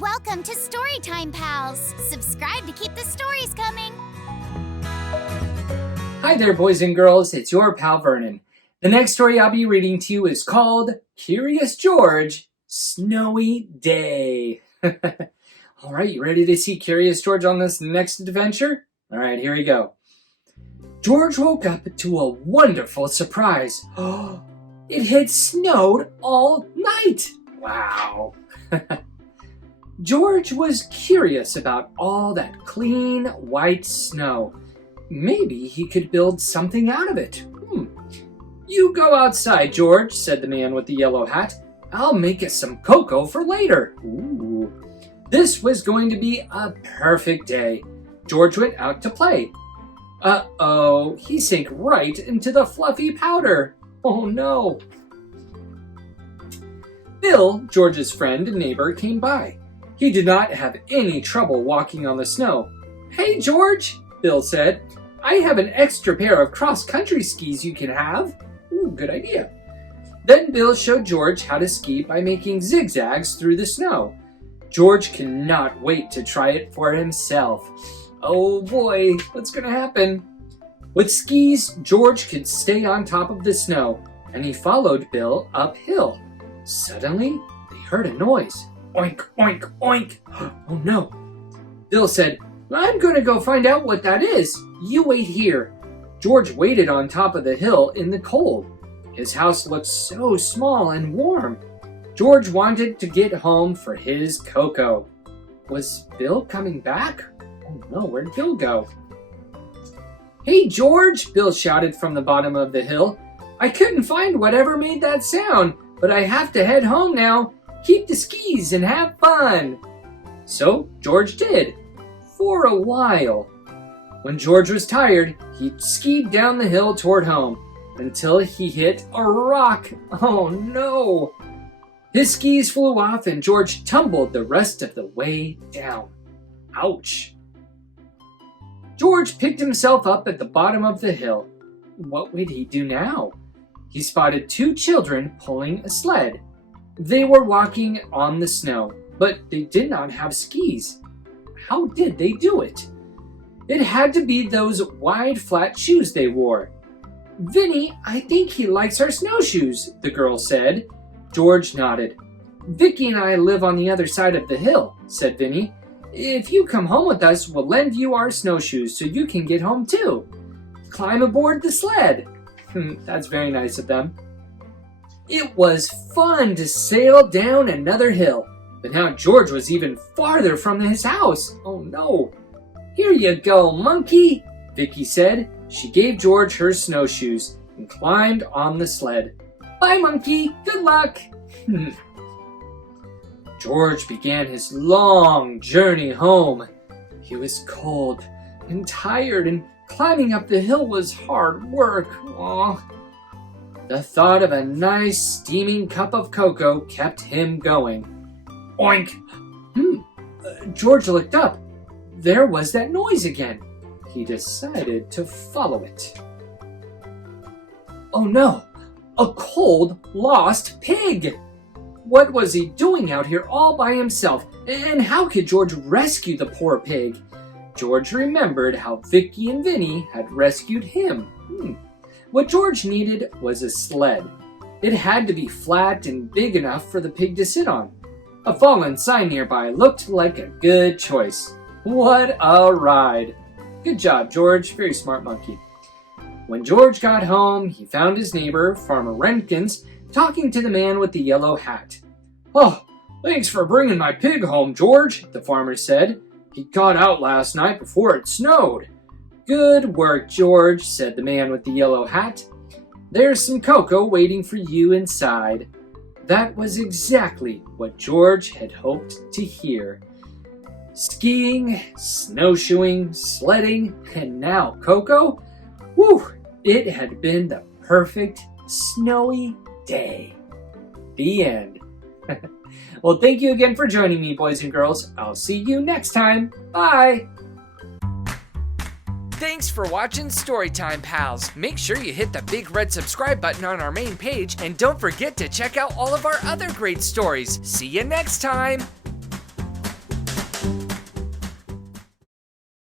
Welcome to Storytime Pals. Subscribe to keep the stories coming. Hi there, boys and girls. It's your pal Vernon. The next story I'll be reading to you is called Curious George, Snowy Day. All right, you ready to see Curious George on this next adventure? All right, here we go. George woke up to a wonderful surprise. It had snowed all night. Wow. George was curious about all that clean white snow. Maybe he could build something out of it. You go outside, George, said the man with the yellow hat. I'll make us some cocoa for later. Ooh. This was going to be a perfect day. George went out to play. Uh-oh, he sank right into the fluffy powder. Oh no. Bill, George's friend and neighbor, came by. He did not have any trouble walking on the snow. Hey, George, Bill said. I have an extra pair of cross-country skis you can have. Ooh, good idea. Then Bill showed George how to ski by making zigzags through the snow. George cannot wait to try it for himself. Oh boy, what's going to happen? With skis, George could stay on top of the snow, and he followed Bill uphill. Suddenly, they heard a noise. Oink, oink, oink. Oh no. Bill said, I'm going to go find out what that is. You wait here. George waited on top of the hill in the cold. His house looked so small and warm. George wanted to get home for his cocoa. Was Bill coming back? Oh no, where'd Bill go? Hey, George, Bill shouted from the bottom of the hill. I couldn't find whatever made that sound, but I have to head home now. Keep the skis and have fun. So George did, for a while. When George was tired, he skied down the hill toward home until he hit a rock. Oh no! His skis flew off and George tumbled the rest of the way down. Ouch! George picked himself up at the bottom of the hill. What would he do now? He spotted two children pulling a sled. They were walking on the snow, but they did not have skis. How did they do it? It had to be those wide, flat shoes they wore. Vinny, I think he likes our snowshoes, the girl said. George nodded. Vicki and I live on the other side of the hill, said Vinny. If you come home with us, we'll lend you our snowshoes so you can get home too. Climb aboard the sled. That's very nice of them. It was fun to sail down another hill, but now George was even farther from his house. Oh no. Here you go, monkey, Vicki said. She gave George her snowshoes and climbed on the sled. Bye, monkey. Good luck. George began his long journey home. He was cold and tired, and climbing up the hill was hard work. Aw. The thought of a nice steaming cup of cocoa kept him going. Oink! George looked up. There was that noise again. He decided to follow it. Oh no! A cold, lost pig! What was he doing out here all by himself? And how could George rescue the poor pig? George remembered how Vicki and Vinny had rescued him. What George needed was a sled. It had to be flat and big enough for the pig to sit on. A fallen sign nearby looked like a good choice. What a ride! Good job, George. Very smart monkey. When George got home, he found his neighbor, Farmer Renkins, talking to the man with the yellow hat. Oh, thanks for bringing my pig home, George, the farmer said. He got out last night before it snowed. Good work, George, said the man with the yellow hat. There's some cocoa waiting for you inside. That was exactly what George had hoped to hear. Skiing, snowshoeing, sledding, and now cocoa? Whew! It had been the perfect snowy day. The end. Well, thank you again for joining me, boys and girls. I'll see you next time. Bye! Thanks for watching Storytime Pals. Make sure you hit the big red subscribe button on our main page, and don't forget to check out all of our other great stories. See you next time!